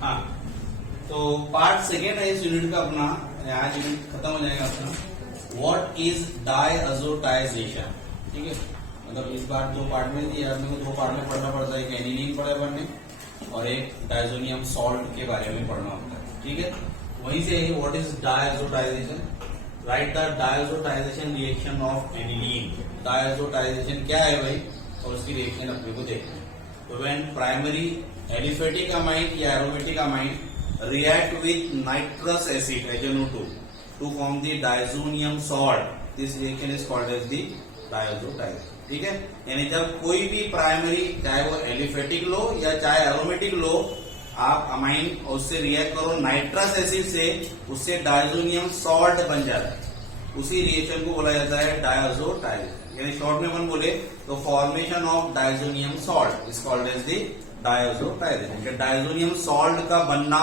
हाँ, तो part second है इस यूनिट का अपना, आज यूनिट खत्म हो जाएगा अपना। व्हाट इज डायअज़ोटाइजेशन, ठीक है। मतलब इस बार दो पार्ट में दिया, अपने को दो पार्ट में पढ़ना पड़ता है, एक एनिलीन पढ़ा है पढ़ने और एक डायज़ोनियम सॉल्ट के बारे में पढ़ना होता है, ठीक है। वहीं से what is diazotization, right the diazotization reaction of aniline. Diazotization क्या है भाई, और उसकी रिएक्शन अपने को देखना है। तो व्हेन प्राइमरी एलिफेटिक अमाइन या aromatic amine react with nitrous acid HNO2 to form the diazonium salt, this reaction is called as the diazotization, ठीक है। यानी जब कोई भी प्राइमरी, चाहे वो एलिफेटिक लो या चाहे एरोमेटिक लो, आप अमाइन उससे रिएक्ट करो नाइट्रस एसिड से, उससे डायजोनियम सॉल्ट बन जाता है। उसी रिएक्शन को बोला जाता है डायज़ोटाइजेशन। यानी शॉर्ट में अपन बोले तो formation of diazonium salt is called as the diazotization. Diazonium salt का बनना,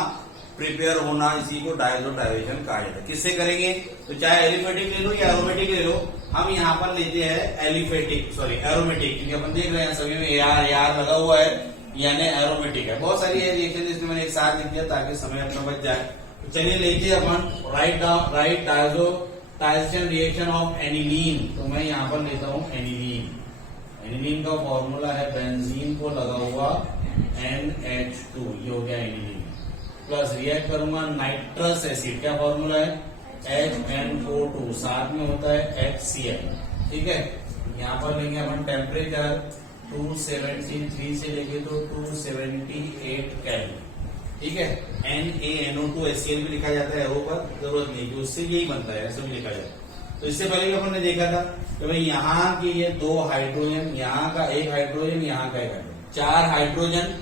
प्रिपेयर होना, इसी को डायज़ोटाइजेशन कहा जाता है। किससे करेंगे, तो चाहे एलिफेटिक ले लो या एरोमेटिक ले लो। हम यहाँ पर लेते हैं एरोमेटिक, क्योंकि अपन देख रहे हैं सभी में AR लगा हुआ है, यानी एरोमेटिक है। बहुत सारी है रिएक्शन, इसमें मैंने एक साथ लिख दिया ताकि समय अपना बच जाए। तो चलिए लेते हैं अपन राइट डायज़ोटाइजेशन रिएक्शन ऑफ एनिलीन। तो मैं यहाँ पर लेता हूँ एनिलीन। एनिलीन का फॉर्मूला है बेंजीन को लगा हुआ NH2, ये हो गया एनिलीन, प्लस रिएक्ट करूंगा नाइट्रस एसिड, क्या फॉर्मूला है HNO2, साथ में होता है HCl, ठीक है। यहाँ पर लेंगे अपन टेम्परेचर 273 से लेके तो 278 केल्विन, ठीक है। NaNO2 HCl भी लिखा जाता है एरो पर, जरूरत नहीं कि उससे यही बनता है, ऐसे भी लिखा जाता है। तो इससे पहले अपन ने देखा था कि भाई यहाँ की ये दो हाइड्रोजन, यहाँ का एक हाइड्रोजन, यहाँ का एक हाइड्रोजन, 4 हाइड्रोजन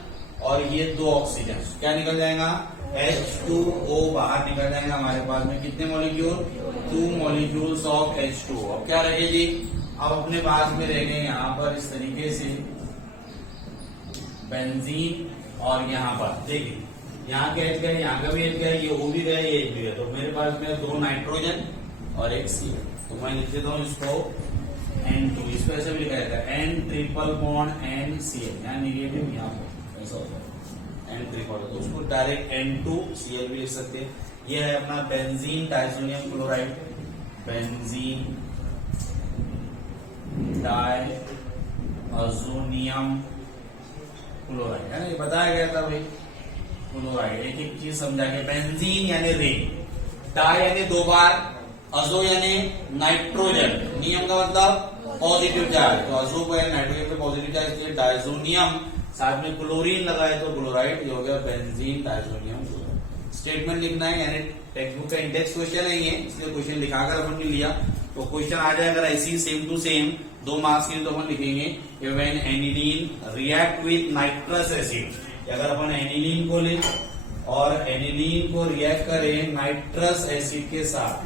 और ये 2 ऑक्सीजन, क्या निकल जाएगा H2O बाहर निकल जाएगा। हमारे पास में कितने मॉलिक्यूल, 2 मॉलिक्यूल्स ऑफ H2O। अब क्या रहे जी, अब अपने पास में रह गए यहाँ पर इस तरीके से बेंजीन, और यहाँ पर देखिए यहाँ के H गए, यहाँ का भी H गया, ये O भी गया, ये H भी गया। तो मेरे पास में 2 नाइट्रोजन और एक Cl। तो मैं लिख देता हूँ इसको N2, इसको ऐसे भी लिखा जाता है N ट्रिपल बॉन्ड NCl, यहाँ निगेटिव, यहाँ पर ऐसा होता है N ट्रिपल, तो उसको डायरेक्ट N2Cl भी लिख सकते हैं। ये है अपना benzene diazonium chloride, benzene diazonium chloride है ना, ये बताया गया था भाई क्लोराइड। एक एक चीज समझा के, बेंजीन यानी रेन, डाई यानी 2 बार, अजो यानी नाइट्रोजन, नियम का मतलब पॉजिटिव चार्ज, तो अजो को नाइट्रोजन पे पॉजिटिव चार्ज, इसलिए डायज़ोनियम, साथ में क्लोरीन लगाए तो क्लोराइड, ये हो गया बेंजीन डायज़ोनियम क्लोराइड। स्टेटमेंट लिखना है, यानी टेक्स्ट बुक का इंडेक्स क्वेश्चन है ये, इसलिए क्वेश्चन लिखाकर अपन ने लिया तो क्वेश्चन आ जाएगा ऐसी सेम टू सेम। 2 मार्क्स के लिए तो अपन लिखेंगे when aniline react with nitrous acid. अगर अपन एनिलीन को ले और एनिलीन को रिएक्ट करें नाइट्रस एसिड के साथ,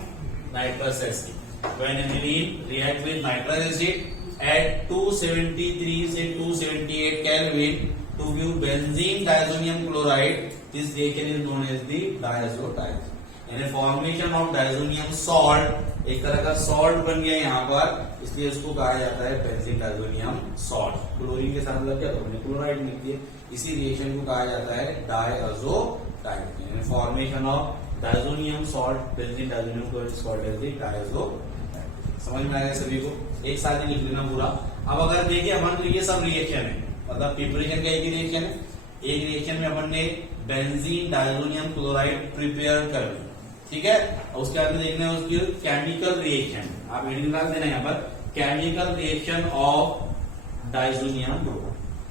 nitrous acid, when aniline react with nitrous acid at 273 से 278 Kelvin to give benzene diazonium chloride, this reaction is known as the diazotization. यानी फॉर्मेशन ऑफ डायज़ोनियम सॉल्ट, एक तरह का सॉल्ट बन गया यहाँ पर, इसलिए उसको कहा जाता है बेंजीन डायज़ोनियम सॉल्ट। क्लोरीन के साथ लग गया तो हमने क्लोराइड लिख दिया, इसी रिएक्शन को कहा जाता है डायज़ोटाइजेशन। यानी formation of diazonium salt, benzene diazonium chloride is called as the diazotization. समझ में आएगा सभी को, एक साथ ही लिख लेना पूरा। अब अगर देखिए अपन तो ये सब रिएक्शन है, मतलब प्रिपरेशन का एक ही रिएक्शन है। एक रिएक्शन में अपन ने बेंजीन डायज़ोनियम क्लोराइड प्रिपेयर कर ली, ठीक है। और उसके बाद में देखना है उसकी केमिकल रिएक्शन, आप हेडिंग डाल देना यहाँ पर, chemical reaction of diazonium group.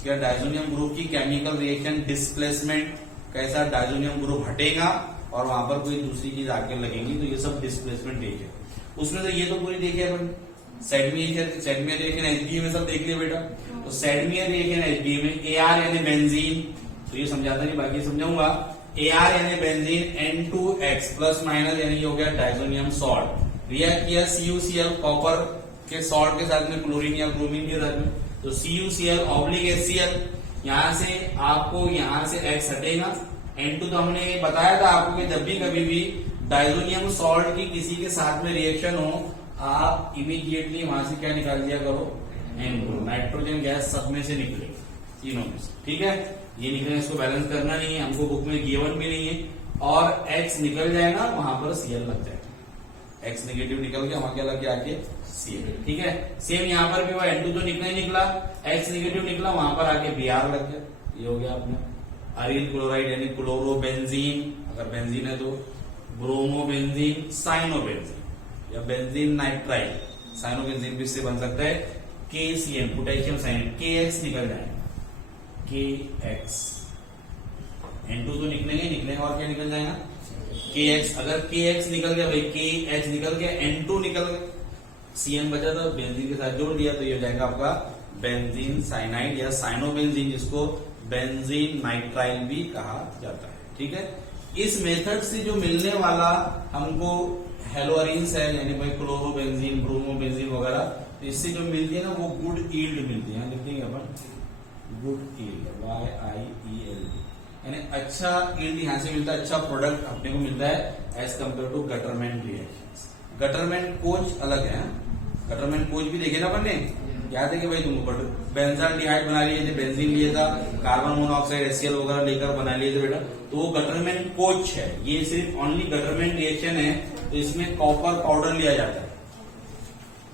क्या डायज़ोनियम ग्रुप की केमिकल रिएक्शन, डिस्प्लेसमेंट, कैसा डायज़ोनियम ग्रुप हटेगा और वहां पर कोई दूसरी चीज आके लगेगी, तो ये सब डिस्प्लेसमेंट रिएक्शन। उसमें से ये तो पूरी देखिए अपन, सेडमियर रिएक्शन HBA में सब देख लिया बेटा। तो सेडमियर रिएक्शन HBA में AR यानी बेंजीन, तो ये समझाता नहीं, बाकी समझाऊंगा। AR यानी बेंजीन, N2X प्लस माइनस यानी हो गया डायज़ोनियम सॉल्ट, रिएक्ट किया CuCl कॉपर के सॉल्ट के साथ में, क्लोरीन या ब्रोमीन के साथ में, तो CuCl ऑब्लिक HCl, यहाँ से आपको यहाँ से X हटेगा। N2 तो हमने बताया था आपको कि जब भी कभी भी डायज़ोनियम सॉल्ट की किसी के साथ में रिएक्शन हो, आप इमीडिएटली वहां से क्या निकाल दिया करो, N2, नाइट्रोजन गैस सब में से निकले, तीनों में से, ठीक है। ये निकलेगा, इसको बैलेंस करना नहीं है, हमको बुक में गिवन भी नहीं है, और X निकल जाएगा वहां पर Cl लग जाएगा। X नेगेटिव निकल गया, वहां क्या लग गया आके Cl। ठीक है, सेम यहाँ पर भी हुआ, N2 तो निकला ही निकला, X नेगेटिव निकला, वहां पर आके Br लग गया। ये हो गया अपना अरील क्लोराइड यानी क्लोरोबेंजीन, अगर बेंजीन है तो ब्रोमोबेंजीन, साइनोबेंजीन या बेंजीन नाइट्राइल, साइनोबेंजीन भी इससे बन सकता है KCN, पोटेशियम साइन, KX निकल जाएगा, KX, N2 तो निकलेंगे और क्या निकल जाएगा KX। अगर KX निकल गया भाई, KH निकल गया, N2 निकल गया, CN बचा था, बेंजीन के साथ जोड़ दिया, तो ये हो जाएगा आपका बेंजीन साइनाइड या साइनोबेंजीन, जिसको बेंजीन नाइट्राइल भी कहा जाता है। ठीक है, इस मेथड से जो मिलने वाला हमको हेलोअरीन्स है, यानी भाई क्लोरोबेंजीन, ब्रोमोबेंजीन वगैरह, तो इससे जो मिलती है ना वो गुड ईल्ड मिलती है। लिख देंगे अपन गुड ईल्ड, YIELD, यानी अच्छा ईल्ड यहाँ से मिलता है, अच्छा प्रोडक्ट अपने को मिलता है as compare to Gattermann reactions. Gattermann Koch अलग है, गटरमेंट कोच भी देखे ना अपन ने, याद है कि भाई तुमको बेंजाल्डिहाइड बना लिए थे, बेंजीन लिए था, कार्बन मोनोऑक्साइड HCl वगैरह लेकर बना लिए थे बेटा, तो वो गटरमेंट कोच है। ये सिर्फ ओनली गटरमेंट रिएक्शन है, तो इसमें कॉपर पाउडर लिया जाता है।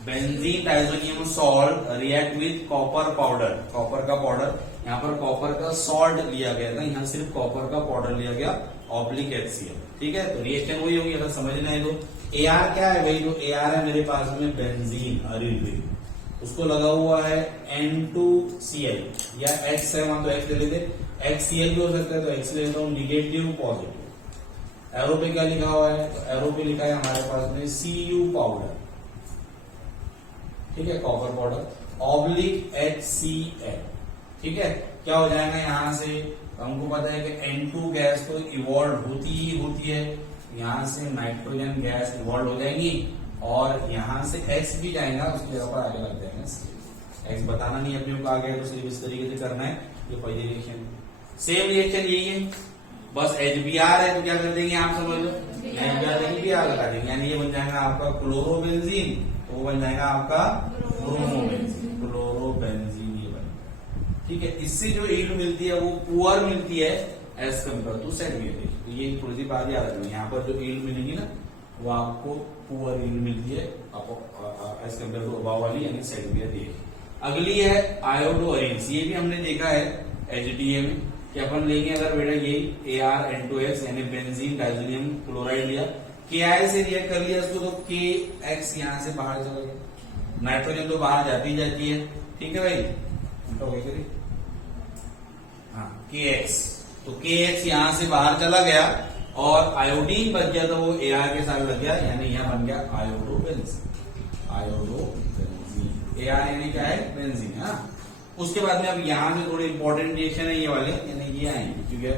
Benzene diazonium salt react with copper powder, copper का पाउडर, यहाँ पर कॉपर का सॉल्ट लिया गया था, यहाँ सिर्फ कॉपर का पाउडर लिया गया, ऑब्लिक HCl। ठीक है, तो रिएक्शन वही होगी, अगर समझना है तो। AR क्या है भाई, जो AR है मेरे पास में बेंजीन अरील, उसको लगा हुआ है N2Cl या X है, वहां तो X ले लेते, HCl भी हो सकता है, तो X ले लेता हूं, निगेटिव पॉजिटिव। एरो पे क्या लिखा हुआ है, तो एरो पे लिखा है हमारे पास में Cu पाउडर, ठीक है, कॉपर पाउडर, ऑब्लिक HCl। ठीक है, क्या हो जाएगा यहाँ से, हमको पता है कि N2 गैस तो इवॉल्व होती ही होती है, यहाँ से नाइट्रोजन गैस इवॉल्व हो जाएगी, और यहाँ से X भी जाएगा, उसकी जगह पर आगे लग जाएगा X। बताना नहीं अपने को आगे, तो सिर्फ इस तरीके से करना है। ये पहली रिएक्शन, सेम रिएक्शन यही है, बस HBr है तो क्या कर देंगे आप समझ लो, HBr देंगे, Br लगा देंगे, यानी ये बन जाएगा आपका क्लोरोबेंजीन, तो वो बन जाएगा आपका ब्रोमोबेंजीन, क्लोरोबेंजीन ये बन। ठीक है, इससे जो ईल्ड मिलती है वो पुअर मिलती है एज कम्पेयर टू सेकेंडरी। तो ये थोड़ी सी बात याद रखनी, यहाँ पर जो ईल्ड मिलेगी ना वो आपको पुअर ईल्ड मिलती है एज कम्पेयर टू अबाव वाली, यानी सेकेंडरी। अगली है आयोडोअरीन्स, ये भी हमने देखा है HDA में कि अपन लेंगे अगर बेटा यही ArN2X यानी बेंजीन डाइजोनियम क्लोराइड लिया, KI से रिएक्ट कर लिया इसको, तो KX यहाँ से बाहर चला गया, नाइट्रोजन तो बाहर जाती ही जाती है। ठीक है भाई, तो हाँ KX, तो KX यहाँ से बाहर चला गया और आयोडीन बच गया, तो वो AR के साथ लग गया, यानी यहाँ बन गया आयोडोबेंजीन। आयोडोबेंजीन AR यानी क्या है, बेंजीन। हाँ, उसके बाद में अब यहाँ से थोड़े इंपॉर्टेंट रिएक्शन है ये वाले, यानी ये आएंगे, क्योंकि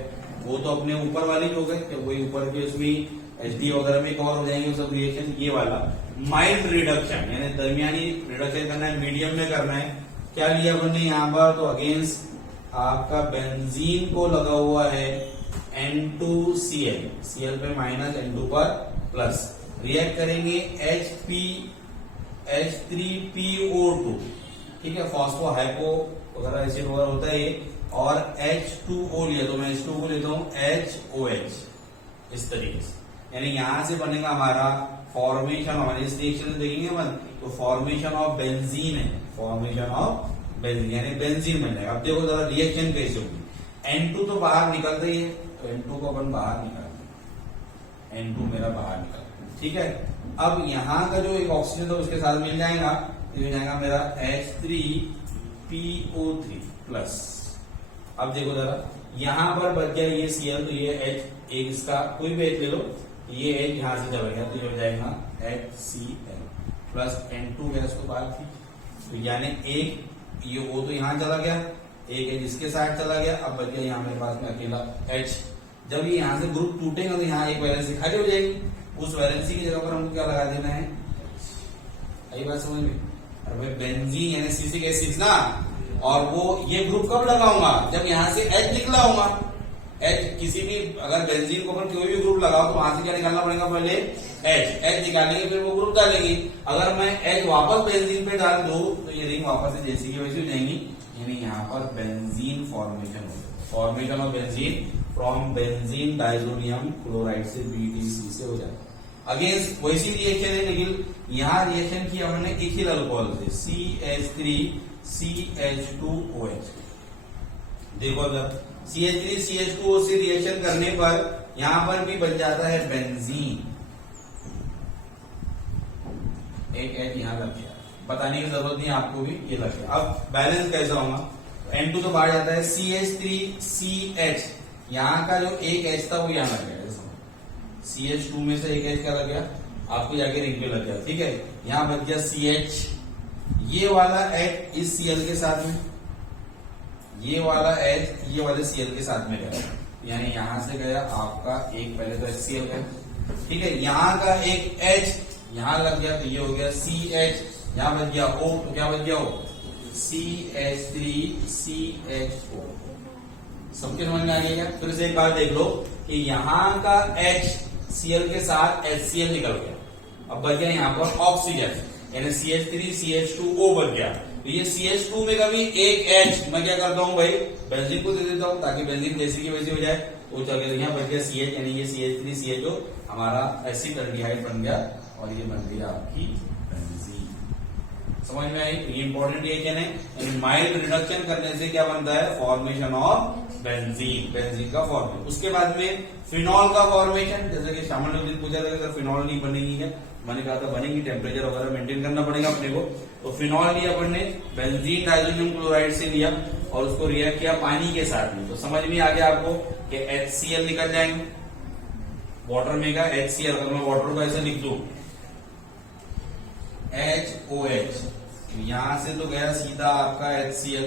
वो तो अपने ऊपर वाले हो गए, तो वही ऊपर के उसमें HD वगैरह में कवर हो जाएंगे सब रिएक्शन। ये वाला माइल्ड रिडक्शन, यानी दरमियानी रिडक्शन करना है, मीडियम में करना है। क्या लिया हमने यहाँ पर, तो अगेंस्ट आपका बेंजीन को लगा हुआ है N2Cl, Cl पे माइनस, N2 पर प्लस, रिएक्ट करेंगे H3PO2, ठीक है, फॉस्फो हाइपो वगैरह एसिड वगैरह होता है ये, और H2O लिया, तो मैं H2O को लेता हूं HOH, इस तरीके से, यानी यहां से बनेगा हमारा फॉर्मेशन ऑफ, इस रिएक्शन से देखेंगे अपन, तो फॉर्मेशन ऑफ बेंजीन है, फॉर्मेशन ऑफ बेंजीन, यानी बेंजीन बन जाएगा। अब देखो जरा रिएक्शन कैसे होगी, N2 तो बाहर निकलता ही है, तो N2 को अपन बाहर निकालते, N2 मेरा बाहर निकल, ठीक है। अब यहाँ का जो एक ऑक्सीजन था उसके साथ मिल जाएगा, तो हो जाएगा मेरा H3PO3 प्लस। अब देखो जरा, यहाँ पर बच गया ये Cl, तो ये H, एक इसका कोई भी H ले लो, ये H यहाँ से चला गया, तो ये हो जाएगा HCl प्लस N2 गैस को बाहर थी, तो यानी एक ये वो तो यहाँ चला गया, एक H इसके साथ चला गया, अब बच गया यहाँ मेरे पास में अकेला H। जब ये यहाँ से ग्रुप टूटेगा तो यहाँ एक वैलेंसी खाली हो जाएगी, उस वैलेंसी की जगह पर हमको क्या लगा देना है, यही बात समझ में। अरे भाई बेंजीन यानी सिट्रिक एसिड ना, और वो ये ग्रुप कब लगाऊंगा, जब यहाँ से H निकला होगा। H किसी भी अगर बेंजीन को अपन कोई भी ग्रुप लगाओ तो वहां से क्या निकालना पड़ेगा, पहले H निकालेंगे फिर वो ग्रुप डालेंगे। अगर मैं H वापस बेंजीन पे डाल दूं तो ये रिंग वापस से जैसी की वैसी हो जाएंगी, यानी यहाँ पर बेंजीन फॉर्मेशन हो जाएगा। Formation of benzene from benzene diazonium chloride से BTC से हो जाता है। अगेंस्ट वैसी रिएक्शन है, लेकिन यहाँ रिएक्शन की हमने इथिल अल्कोहल से CH3CH2OH। देखो अगर CH3CH2O से रिएक्शन करने पर यहां पर भी बन जाता है बेंजीन, एक H यहां लग गया, बताने की जरूरत नहीं आपको भी, ये लग गया। अब बैलेंस कैसा होगा, N2 तो बाहर जाता है, CH3CH, यहां का जो एक H था वो यहां लग गया, CH2 में से एक H क्या लग गया, आपको जाके रिंग पे लग गया, ठीक है। यहां बच गया CH, ये वाला H इस Cl के साथ में, ये वाला H ये वाले Cl के साथ में गया, यानी यहां से गया आपका एक, पहले तो HCl का, ठीक है। यहां का एक H यहां लग गया, तो ये हो गया CH, यहां बच गया O, तो क्या बच गया O, CH3CHO। सबके समझ में आ गया क्या? फिर से एक बात देख लो कि यहां का H Cl के साथ HCl निकल गया, अब बच गया यहाँ पर ऑक्सीजन, यानी CH3CH2O बच गया। तो ये CH2 में का भी एक H मैं क्या करता हूँ भाई, बेंजीन को दे देता हूँ, ताकि बेंजीन जैसी की वैसी हो जाए। तो चलिए यहाँ बच गया CH, यानी ये CH3CHO हमारा एसिड एल्डिहाइड बन गया, और ये बन गया आपकी बेंजीन। समझ में आई? ये इंपॉर्टेंट रिएक्शन है। माइल्ड रिडक्शन करने से क्या बनता है, फॉर्मेशन ऑफ बेंजीन, बेंजीन का फॉर्मेशन। उसके बाद में फिनॉल का फॉर्मेशन, जैसे कि शामिल ने पूछा था कि फिनॉल नहीं बनेगी क्या, मैंने कहा था बनेगी, टेम्परेचर वगैरह मेंटेन करना पड़ेगा अपने को। तो फिनॉल लिया अपन ने, बेंजीन डाइजोनियम क्लोराइड से लिया और उसको रिएक्ट किया पानी के साथ में, तो समझ में आ गया आपको कि HCl निकल जाएंगे, वाटर में का HCl, अगर मैं वाटर को ऐसे लिख दूं HOH, यहां से तो गया सीधा आपका HCl,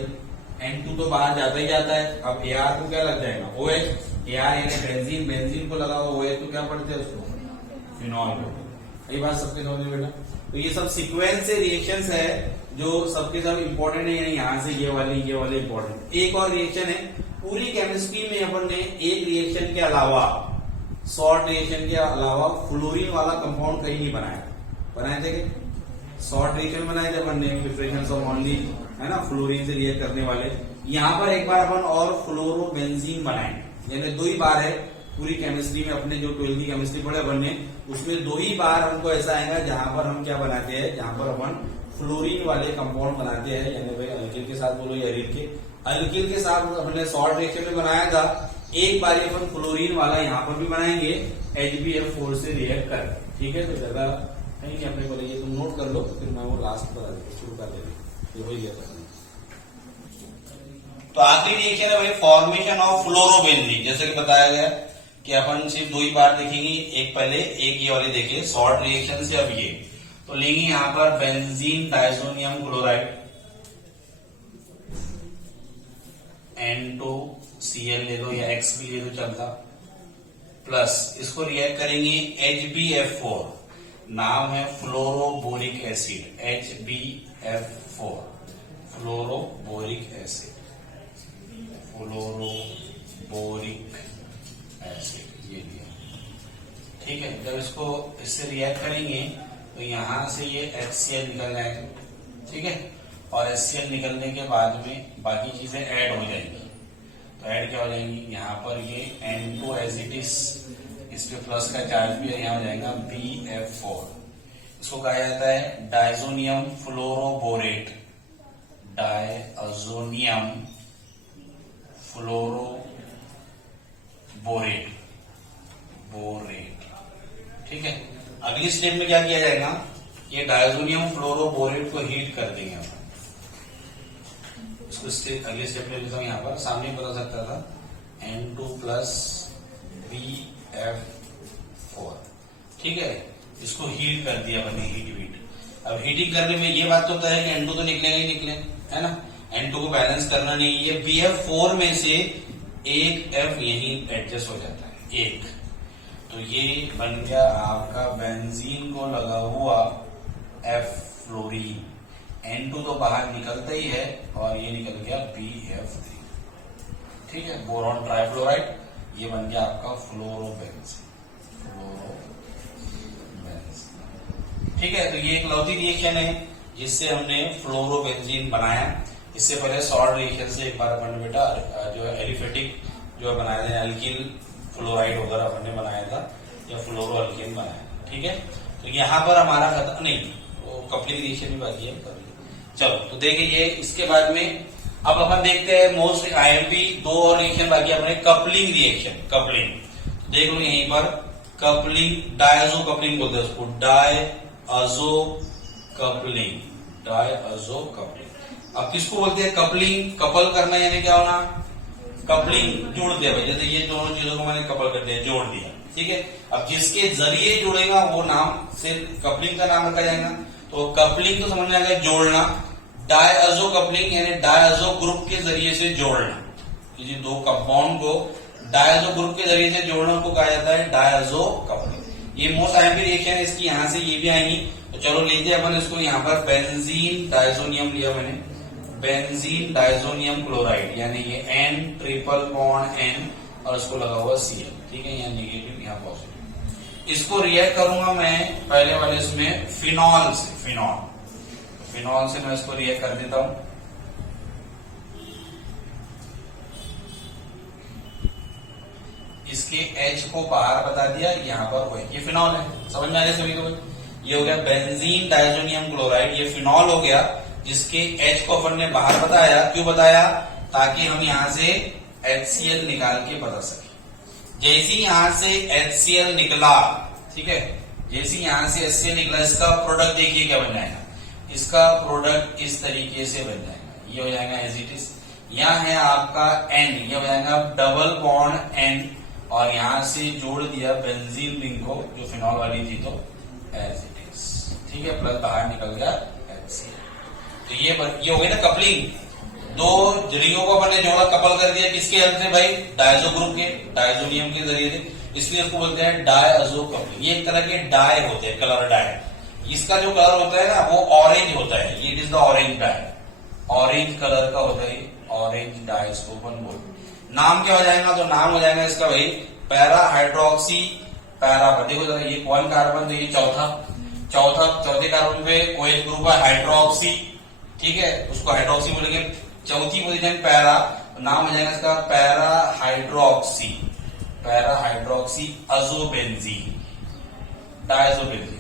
N2 तो बाहर जाता ही जाता है। अब Ar को क्या लग जाएगा, OH, Ar यानी बेंजीन, बेंजीन को लगा हुआ OH, तो क्या पढ़ते हैं उसको, फिनॉल को। ये बात सबके समझ में बेटा? तो ये सब सीक्वेंस से रिएक्शंस है जो सबके सब इंपॉर्टेंट है, यानी यहां से ये वाले इंपॉर्टेंट। एक और रिएक्शन है, पूरी केमिस्ट्री में अपन ने एक रिएक्शन के अलावा, शॉर्ट रिएक्शन के अलावा फ्लोरीन वाला कंपाउंड कहीं नहीं बनाया। बनाए थे क्या? शॉर्ट रिएक्शन बनाए थे अपन ने, प्रिपरेशन ऑफ ओनली, है ना, फ्लोरीन से रिएक्ट करने वाले। यहाँ पर एक बार अपन और फ्लोरोबेंजीन बनाए, यानी 2 ही बार है पूरी केमिस्ट्री में, अपने जो 12th की केमिस्ट्री पढ़े अपन ने, उसमें 2 ही बार हमको ऐसा आएगा जहां पर हम क्या बनाते हैं, जहां पर अपन फ्लोरीन वाले कंपाउंड बनाते हैं, यानी भाई अल्किल के साथ बोलो या एरिड के। अल्किल के साथ अपने शॉर्ट रिएक्शन में बनाया था, एक बार अपन फ्लोरीन वाला यहाँ पर भी बनाएंगे, HbF4 से रिएक्ट कर, ठीक है। तो ज्यादा नहीं अपने को ये तुम नोट कर लो, फिर मैं वो लास्ट बता देता, शुरू कर देंगे, ये हो गया। तो आखिरी रिएक्शन है भाई फॉर्मेशन ऑफ फ्लोरोबेंजीन। जैसे कि बताया गया कि अपन सिर्फ 2 ही बार देखेंगे, एक पहले, एक ये वाली देखिए शॉर्ट रिएक्शन से। अब ये तो लेंगे यहां पर बेंजीन डाइजोनियम क्लोराइड, N2Cl ले लो या X भी ले लो चलता, प्लस इसको रिएक्ट करेंगे HbF4, नाम है fluoroboric acid, HbF4 fluoroboric acid, fluoroboric acid ये लिया, ठीक है। जब इसको इससे रिएक्ट करेंगे तो यहां से ये HCl निकल जाएगा, ठीक है। और HCl निकलने के बाद में बाकी चीजें ऐड हो जाएंगी। तो ऐड क्या हो जाएंगी, यहाँ पर ये N2 एज इट इज, इस पे प्लस का चार्ज भी यहाँ हो जाएगा BF4। इसको कहा जाता है डाइजोनियम फ्लोरोबोरेट, डाइजोनियम फ्लोरोबोरेट, ठीक है। अगली स्टेप में क्या किया जाएगा, ये डाइजोनियम फ्लोरोबोरेट को हीट कर देंगे अपन। इसको अगली स्टेप ले लेता हूं, यहाँ पर सामने बता सकता था N2 प्लस BF4, ठीक है। इसको हीट कर दिया अपन ने, हीट। अब हीटिंग करने में ये बात तो होता है कि N2 तो निकलेगा ही निकले, है ना, N2 को बैलेंस करना नहीं। ये BF4 में से एक F यही एडजस्ट हो जाता है, एक, तो ये बन गया आपका बेंजीन को लगा हुआ F फ्लोरीन। N2 तो बाहर निकलता ही है और ये निकल गया BF3, ठीक है। बोरॉन ट्राइफ्लोराइड, ये बन गया आपका फ्लोरोबेंजीन, ठीक है। तो ये एक लौती रिएक्शन है जिससे हमने फ्लोरोबेंजीन बनाया। इससे पहले सॉल्ट रिएक्शन से एक बार अपन ने बेटा जो है एलिफेटिक जो है बनाया था, एल्किल फ्लोराइड वगैरह अपन ने बनाया था या फ्लोरो अल्केन बनाया था। ठीक है, तो यहाँ पर हमारा खत्म नहीं, वो कपलिंग रिएक्शन भी बाकी है। चलो तो देखिए ये इसके बाद में अब अपन देखते हैं मोस्ट आईएमपी, दो और रिएक्शन बाकी अपने कपलिंग रिएक्शन। कपलिंग देख लो यहीं पर, कपलिंग डायजो कपलिंग बोलते हैं उसको, डायजो कपलिंग, डायजो कपलिंग। अब किसको बोलते हैं कपलिंग? कपल करना यानी क्या होना, कपलिंग जोड़ दिया भाई, जैसे ये दोनों चीजों को मैंने कपल कर दिया, जोड़ दिया। ठीक है, अब जिसके जरिए जुड़ेगा वो नाम से कपलिंग का नाम रखा जाएगा। तो कपलिंग तो समझ में आएगा जोड़ना, डायजो कपलिंग यानी डायजो ग्रुप के जरिए से जोड़ना, किसी दो कंपाउंड को डायजो ग्रुप के जरिए से जोड़ने को कहा जाता है डायजो कपलिंग। ये मोस्ट आईएमपी रिएक्शन है इसकी, यहां से ये भी आएंगी। तो चलो लेते हैं अपन इसको, यहाँ पर बेंजीन डायजोनियम लिया मैंने, बेंजीन डायजोनियम क्लोराइड यानी ये N ट्रिपल बॉन्ड N और इसको लगा हुआ Cl। ठीक है, यहाँ नेगेटिव यहाँ पॉजिटिव। इसको रिएक्ट करूंगा मैं पहले वाले इसमें फिनॉल से, फिनॉल से मैं इसको रिएक्ट कर देता हूं। इसके H को बाहर बता दिया, यहाँ पर हुए ये फिनॉल है, समझ में आ गया सभी को? ये हो गया बेंजीन डायजोनियम क्लोराइड, ये फिनॉल हो गया जिसके H को अपन ने बाहर बताया। क्यों बताया? ताकि हम यहां से HCl निकाल के बता सके। जैसे ही यहां से HCl निकला, ठीक है, जैसे यहां से HCl निकला, इसका प्रोडक्ट देखिए क्या बन जाएगा, इसका प्रोडक्ट इस तरीके से बन जाएगा, ये हो जाएगा एज इट इज। यहाँ है आपका N, ये हो जाएगा डबल बॉन्ड N और यहां से जोड़ दिया बेंजीन रिंग को जो फिनॉल वाली थी, तो एज इट इज। ठीक है, प्लस बाहर निकल गया HCl। तो ये हो गई ना कपलिंग, दो रिंगों को अपन ने जोड़ा, कपल कर दिया, किसके हेल्प से भाई? डायजो ग्रुप के, डायजोनियम के जरिए से, इसलिए उसको बोलते हैं डायजो कपलिंग। ये एक तरह के डाई होते हैं, कलर डाई। इसका जो कलर होता है ना वो ऑरेंज होता है, ये it is the orange dye, orange colour का होता है, ऑरेंज डाई इसको अपन बोलते। नाम क्या हो जाएगा? तो नाम हो जाएगा इसका भाई पैरा हाइड्रोक्सी पैरा। देखो जरा ये कौन कार्बन, तो ये चौथे कार्बन पे कोई ग्रुप है हाइड्रोक्सी, ठीक है, उसको हाइड्रोक्सी बोलेंगे। चौथी पोजीशन पैरा, नाम हो जाएगा इसका para hydroxy azobenzene, diazobenzene,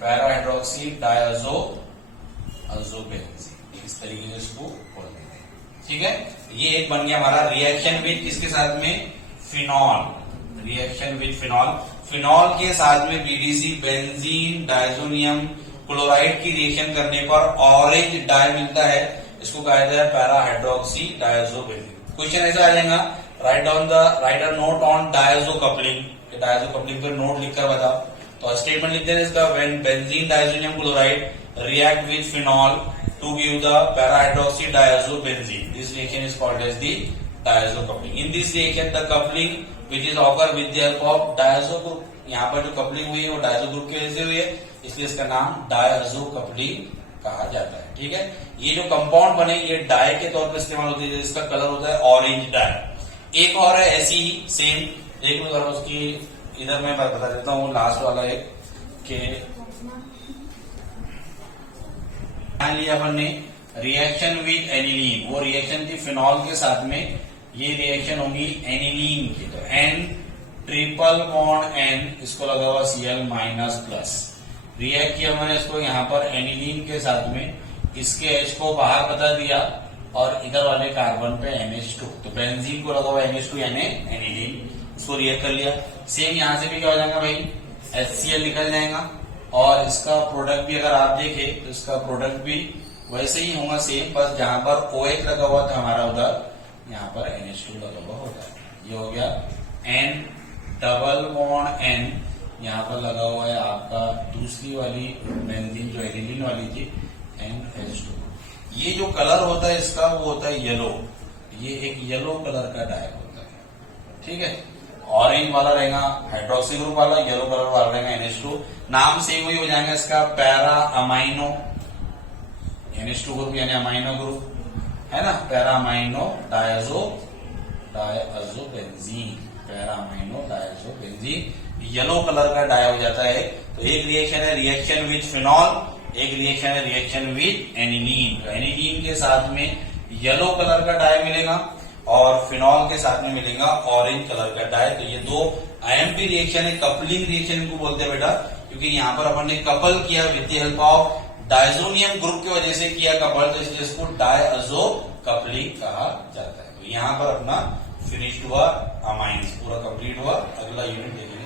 para hydroxy diazo azobenzene, इस तरीके से इसको बोल देते हैं। ठीक है, ये एक बन गया हमारा रिएक्शन विद किसके साथ में? Phenol, reaction with phenol. Phenol के साथ में बीडीसी बेंजीन डायजोनियम क्लोराइड की रिएक्शन करने पर ऑरेंज डाई मिलता है, इसको कहा जाता है पैरा हाइड्रोक्सी डायजोबेंजीन। क्वेश्चन ऐसा आ जाएगा, write a note on diazo coupling, diazo coupling पर नोट लिखकर बताओ। तो स्टेटमेंट लिखते हैं इसका, when benzene diazonium chloride react with phenol to give the para hydroxy diazobenzene, this reaction is called as the diazo coupling. In this reaction the coupling which is occur with the help of diazo group, यहाँ पर जो coupling हुई है वो diazo group की वजह से हुई है, इसलिए इसका नाम डायजो कपलिंग कहा जाता है। ठीक है, ये जो कंपाउंड बने ये डाई के तौर पर इस्तेमाल होती है, जिसका कलर होता है ऑरेंज डाई। एक और है ऐसी ही सेम, देख लो जरा उसकी, इधर मैं बता देता हूँ लास्ट वाला एक के लिया अपन ने रिएक्शन विद एनिलीन, वो रिएक्शन थी फिनॉल के साथ में, ये रिएक्शन होगी एनिलीन की। तो N ट्रिपल बॉन्ड N, इसको लगा हुआ Cl माइनस प्लस, रिएक्ट किया मैंने इसको यहाँ पर एनिलीन के साथ में, इसके H को बाहर बता दिया और इधर वाले कार्बन पे NH2, तो बेंजीन को लगा हुआ NH2 यानी एनिलीन, उसको रिएक्ट कर लिया। सेम यहाँ से भी क्या हो जाएगा भाई, HCl निकल जाएगा और इसका प्रोडक्ट भी अगर आप देखें तो इसका प्रोडक्ट भी वैसे ही होगा सेम, बस जहां पर OH लगा हुआ था हमारा उधर यहाँ पर NH2 लगा हुआ होता है। ये हो गया N डबल बॉन्ड N, यहाँ पर लगा हुआ है आपका दूसरी वाली बेंजीन जो एनिलीन वाली थी NH2। ये जो कलर होता है इसका वो होता है येलो, ये एक येलो कलर का डाई होता है। ठीक है, ऑरेंज वाला रहेगा हाइड्रोक्सी ग्रुप वाला, येलो कलर वाला रहेगा NH2। नाम सेम ही हो जाएगा इसका पैरा अमाइनो, NH2 ग्रुप यानी अमाइनो ग्रुप है ना, para amino diazobenzene, para amino diazobenzene, yellow colour का डाई हो जाता है। तो एक रिएक्शन है रिएक्शन विद फिनॉल, एक रिएक्शन है रिएक्शन विद एनिलीन। तो एनिलीन के साथ में येलो कलर का डाई मिलेगा और फिनॉल के साथ में मिलेगा ऑरेंज कलर का डाई। तो ये दो आईएमपी रिएक्शन है, कपलिंग रिएक्शन इनको बोलते हैं बेटा, क्योंकि यहाँ पर अपन ने कपल किया with the help of diazonium group की वजह से किया कपल, तो इसलिए इसको डायअज़ो कपलिंग कहा जाता है। तो यहाँ पर अपना फिनिश्ड हुआ अमाइंस, पूरा कंप्लीट हुआ। अगला यूनिट देखेंगे।